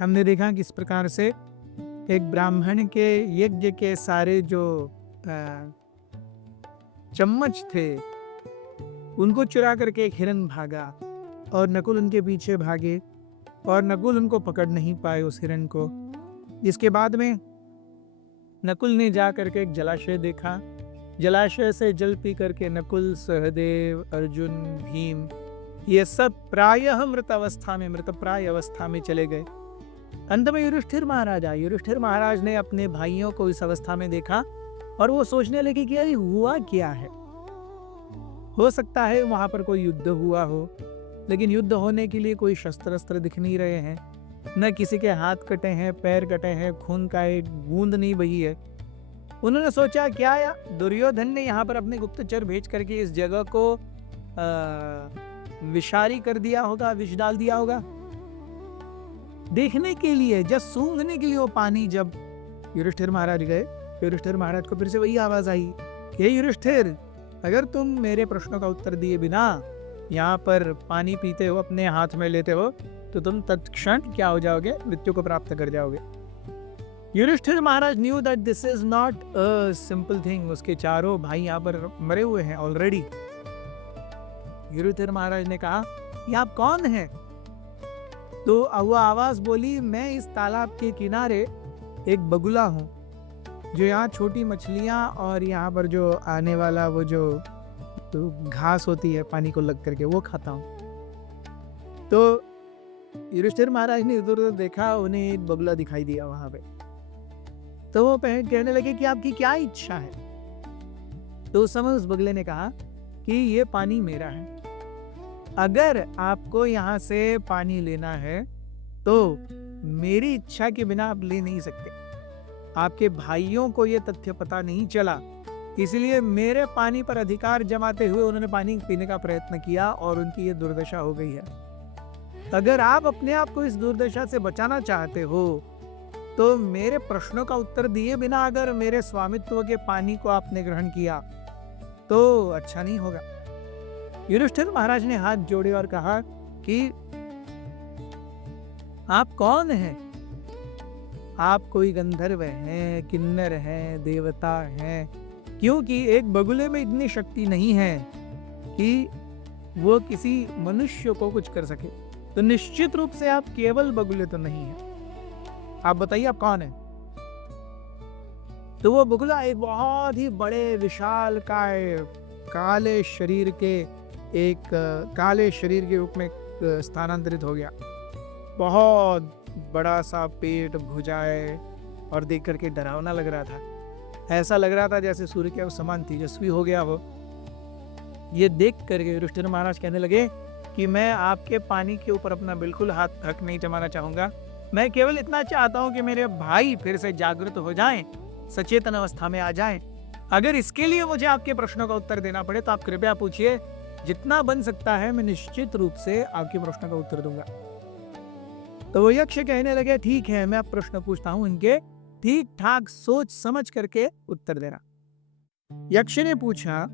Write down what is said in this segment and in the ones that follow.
हमने देखा किस प्रकार से एक ब्राह्मण के यज्ञ के सारे जो चम्मच थे उनको चुरा करके एक हिरन भागा और नकुल उनके पीछे भागे और नकुल उनको पकड़ नहीं पाए उस हिरन को। इसके बाद में नकुल ने जा करके एक जलाशय देखा। जलाशय से जल पी करके नकुल, सहदेव, अर्जुन, भीम ये सब प्रायः मृतप्राय अवस्था में चले गए। अंत में युधिष्ठिर महाराज ने अपने भाइयों को इस अवस्था में देखा और वो सोचने लगे कि अरे हुआ क्या है। हो सकता है वहां पर कोई युद्ध हुआ हो, लेकिन युद्ध होने के लिए कोई शस्त्र दिख नहीं रहे हैं, न किसी के हाथ कटे हैं, पैर कटे हैं, खून का एक बूंद नहीं बही है। उन्होंने सोचा क्या या दुर्योधन ने यहाँ पर अपने गुप्तचर भेज करके इस जगह को विषारी कर दिया होगा, विष डाल दिया होगा। देखने के लिए, जस्ट सूंघने के लिए वो पानी जब युधिष्ठिर महाराज गए, युधिष्ठिर महाराज को फिर से वही आवाज आई, हे युधिष्ठिर, अगर तुम मेरे प्रश्नों का उत्तर दिए बिना यहाँ पर पानी पीते हो, अपने हाथ में लेते हो, तो तुम तत्क्षण क्या हो जाओगे, मृत्यु को प्राप्त कर जाओगे। Yudhishthir Maharaj knew that this is not a simple thing. उसके चारों भाई यहाँ पर मरे हुए हैं ऑलरेडी। युधिष्ठिर महाराज ने कहा, ये आप कौन हैं? तो वह आवाज बोली, मैं इस तालाब के किनारे एक बगुला हूँ जो यहाँ छोटी मछलियाँ और यहाँ पर जो आने वाला वो जो तो घास होती है पानी को लग करके वो खाता हूँ। तो युधिष्ठिर महाराज ने इधर उधर देखा, उन्हें एक बगुला दिखाई दिया वहां पे। तो वो कहने लगे कि आपकी क्या इच्छा है? तो उस समय उस बगले ने कहा कि ये पानी मेरा है, अगर आपको यहाँ से पानी लेना है तो मेरी इच्छा के बिना आप ले नहीं सकते। आपके भाइयों को ये तथ्य पता नहीं चला, इसलिए मेरे पानी पर अधिकार जमाते हुए उन्होंने पानी पीने का प्रयत्न किया और उनकी ये दुर्दशा हो गई है। अगर आप अपने आप को इस दुर्दशा से बचाना चाहते हो तो मेरे प्रश्नों का उत्तर दिए बिना अगर मेरे स्वामित्व के पानी को आपने ग्रहण किया तो अच्छा नहीं होगा। युधिष्ठिर महाराज ने हाथ जोड़े और कहा कि आप कौन हैं? आप कोई गंधर्व हैं, किन्नर हैं, देवता हैं? क्योंकि एक बगुले में इतनी शक्ति नहीं है कि वो किसी मनुष्य को कुछ कर सके, तो निश्चित रूप से आप केवल बगुले तो नहीं हैं। आप बताइए आप कौन हैं? तो वो बगुला एक बहुत ही बड़े विशाल काले शरीर के रूप में स्थानांतरित हो गया। बहुत बड़ा सा पेट, भुजाएं, और देख करके डरावना लग रहा था। ऐसा लग रहा था जैसे सूर्य के समान तेजस्वी हो गया हो। ये देख करके युधिष्ठिर महाराज कहने लगे कि मैं आपके पानी के ऊपर अपना बिल्कुल हक नहीं जमाना चाहूंगा। मैं केवल इतना चाहता हूं कि मेरे भाई फिर से जागृत हो जाएं, सचेतन अवस्था में आ जाएं। अगर इसके लिए मुझे आपके प्रश्नों का उत्तर देना पड़े तो आप कृपया पूछिए, जितना बन सकता है मैं निश्चित रूप से आपके प्रश्नों का उत्तर दूंगा। तो वो यक्ष कहने लगे, ठीक है, मैं अब प्रश्न पूछता हूं, इनके ठीक ठाक सोच समझ करके उत्तर देना। यक्ष ने पूछा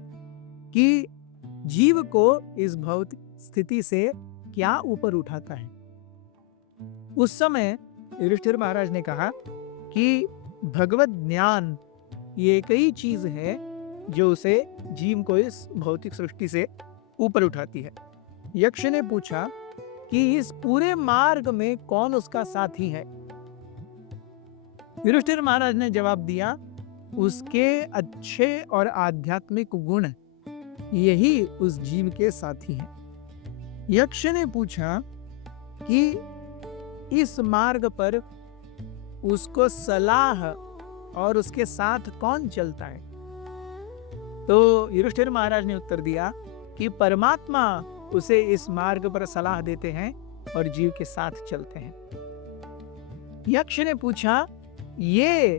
कि जीव को इस भौतिक स्थिति से क्या ऊपर उठाता है? उस समय युधिष्ठिर महाराज ने कहा कि भगवत ज्ञान ये एक ही चीज है जो उसे, जीव को इस भौतिक सृष्टि से ऊपर उठाती है। यक्ष ने पूछा कि इस पूरे मार्ग में कौन उसका साथी है? युधिष्ठिर महाराज ने जवाब दिया, उसके अच्छे और आध्यात्मिक गुण यही उस जीव के साथी हैं। यक्ष ने पूछा कि इस मार्ग पर उसको सलाह और उसके साथ कौन चलता है? तो युधिष्ठिर महाराज ने उत्तर दिया कि परमात्मा उसे इस मार्ग पर सलाह देते हैं और जीव के साथ चलते हैं। यक्ष ने पूछा, ये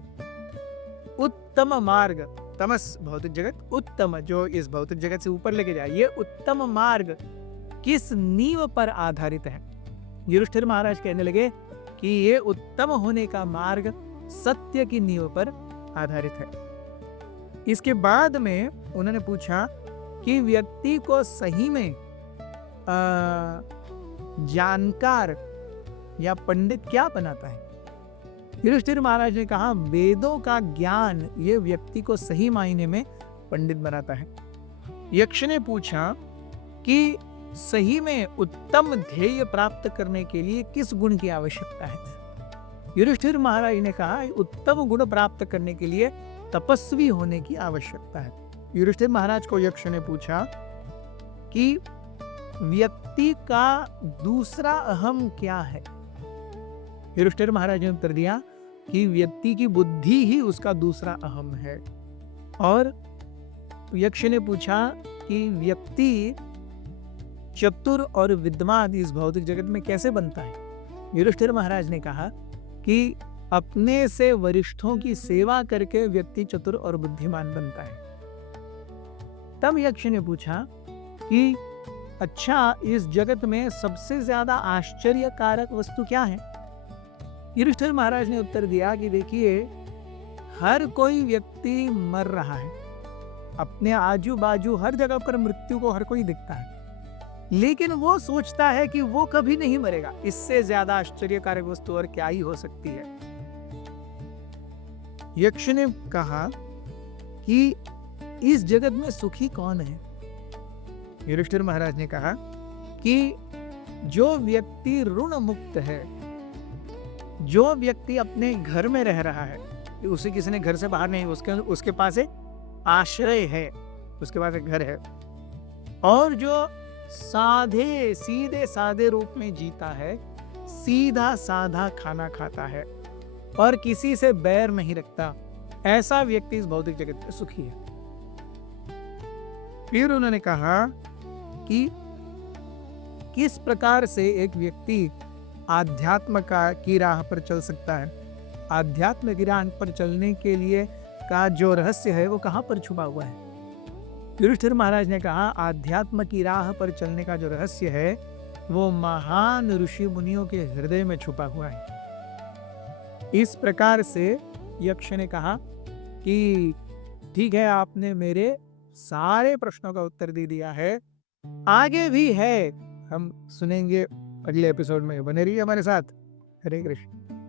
उत्तम मार्ग, तमस भौतिक जगत, उत्तम जो इस भौतिक जगत से ऊपर लेके जाए, ये उत्तम मार्ग किस नींव पर आधारित है? युधिष्ठिर महाराज कहने लगे कि ये उत्तम होने का मार्ग सत्य की नींव पर आधारित है। इसके बाद में उन्होंने पूछा कि व्यक्ति को सही में जानकार या पंडित क्या बनाता है? युधिष्ठिर महाराज ने कहा, वेदों का ज्ञान ये व्यक्ति को सही मायने में पंडित बनाता है। यक्ष ने पूछा कि सही में उत्तम ध्येय प्राप्त करने के लिए किस गुण की आवश्यकता है? युधिष्ठिर महाराज ने कहा, उत्तम गुण प्राप्त करने के लिए तपस्वी होने की आवश्यकता है। युधिष्ठिर महाराज को यक्ष ने पूछा कि व्यक्ति का दूसरा अहम क्या है? युधिष्ठिर महाराज ने उत्तर दिया कि व्यक्ति की बुद्धि ही उसका दूसरा अहम है। और यक्ष ने पूछा कि व्यक्ति चतुर और विद्वान इस भौतिक जगत में कैसे बनता है? युधिष्ठिर महाराज ने कहा कि अपने से वरिष्ठों की सेवा करके व्यक्ति चतुर और बुद्धिमान बनता है। तब यक्ष ने पूछा कि अच्छा, इस जगत में सबसे ज्यादा आश्चर्यकारक वस्तु क्या है? युधिष्ठिर महाराज ने उत्तर दिया कि देखिए, हर कोई व्यक्ति मर रहा है, अपने आजू बाजू हर जगह पर मृत्यु को हर कोई दिखता है, लेकिन वो सोचता है कि वो कभी नहीं मरेगा। इससे ज्यादा आश्चर्यकारक वस्तु और क्या ही हो सकती है? यक्ष ने कहा कि इस जगत में सुखी कौन है? युधिष्ठिर महाराज ने कहा कि जो व्यक्ति ऋण मुक्त है, जो व्यक्ति अपने घर में रह रहा है, उसे किसी ने घर से बाहर नहीं, उसके पास एक आश्रय है, उसके पास एक घर है, और जो सीधे साधे रूप में जीता है, सीधा साधा खाना खाता है और किसी से बैर नहीं रखता, ऐसा व्यक्ति इस भौतिक जगत में सुखी है। फिर उन्होंने कहा कि किस प्रकार से एक व्यक्ति आध्यात्म की राह पर चल सकता है। आध्यात्म की राह पर चलने के लिए का जो रहस्य है वो कहाँ पर छुपा हुआ है? युधिष्ठिर महाराज ने कहा, आध्यात्म की राह पर चलने का जो रहस्य है वो महान ऋषि मुनियों के हृदय में छुपा हुआ है। इस प्रकार से यक्ष ने कहा कि ठीक है, आपने मेरे सारे प्रश्नों का उत्तर दे दिया है, आगे भी है, हम सुनेंगे अगले एपिसोड में। बने रहिए हमारे साथ। हरे कृष्ण।